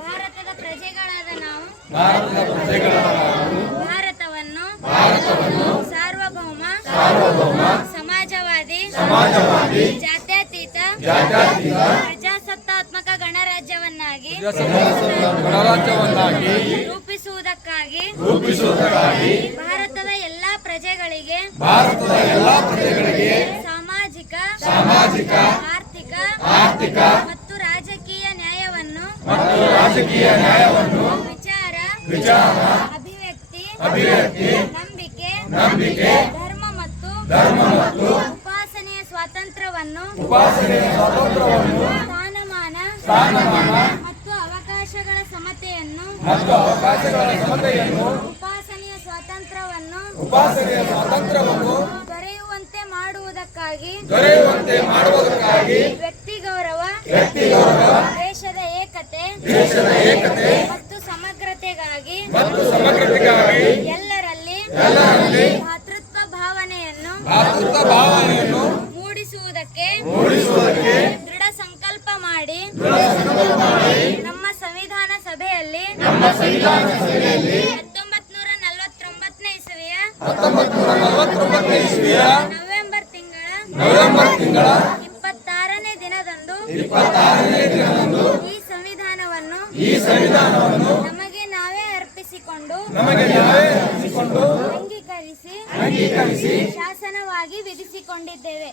ಭಾರತದ ಪ್ರಜೆಗಳಾದ ನಾವು ಭಾರತವನ್ನು ಸಾರ್ವಭೌಮ ಸಮಾಜವಾದಿ ಜಾತ್ಯತೀತ ಪ್ರಜಾಸತ್ತಾತ್ಮಕ ಗಣರಾಜ್ಯವನ್ನಾಗಿ ರೂಪಿಸುವುದಕ್ಕಾಗಿ ಭಾರತದ ಎಲ್ಲಾ ಪ್ರಜೆಗಳಿಗೆ ಸಾಮಾಜಿಕ ಆರ್ಥಿಕ ಮತ್ತು ರಾಜಕೀಯ ನ್ಯಾಯವನ್ನು ವಿಚಾರ ಅಭಿವ್ಯಕ್ತಿ ನಂಬಿಕೆ ಧರ್ಮ ಮತ್ತು ಉಪಾಸನೆಯ ಸ್ವಾತಂತ್ರ್ಯವನ್ನು ಸ್ಥಾನಮಾನ ಮತ್ತು ಅವಕಾಶಗಳ ಸಮತೆಯನ್ನು ಉಪಾಸನೆಯ ಸ್ವಾತಂತ್ರ್ಯವನ್ನು ದೊರೆಯುವಂತೆ ಮಾಡುವುದಕ್ಕಾಗಿ ವ್ಯಕ್ತಿ ಗೌರವ ದೇಶದ ಏಕತೆ ಮತ್ತು ಸಮಗ್ರತೆಗಾಗಿ ಎಲ್ಲರಲ್ಲಿ ಭಾತೃತ್ವ ಭಾವನೆಯನ್ನು ಮೂಡಿಸುವುದಕ್ಕೆ ದೃಢ ಸಂಕಲ್ಪ ಮಾಡಿ ನಮ್ಮ ಸಂವಿಧಾನ ಸಭೆಯಲ್ಲಿ 1949ನೇ ಇಸವಿಯ ನವೆಂಬರ್ ತಿಂಗಳ 26ನೇ ದಿನದಂದು ಈ ಸಂವಿಧಾನವನ್ನು ನಮಗೆ ನಾವೇ ಅರ್ಪಿಸಿಕೊಂಡು ಅಂಗೀಕರಿಸಿ ಶಾಸನವಾಗಿ ವಿಧಿಸಿಕೊಂಡಿದ್ದೇವೆ.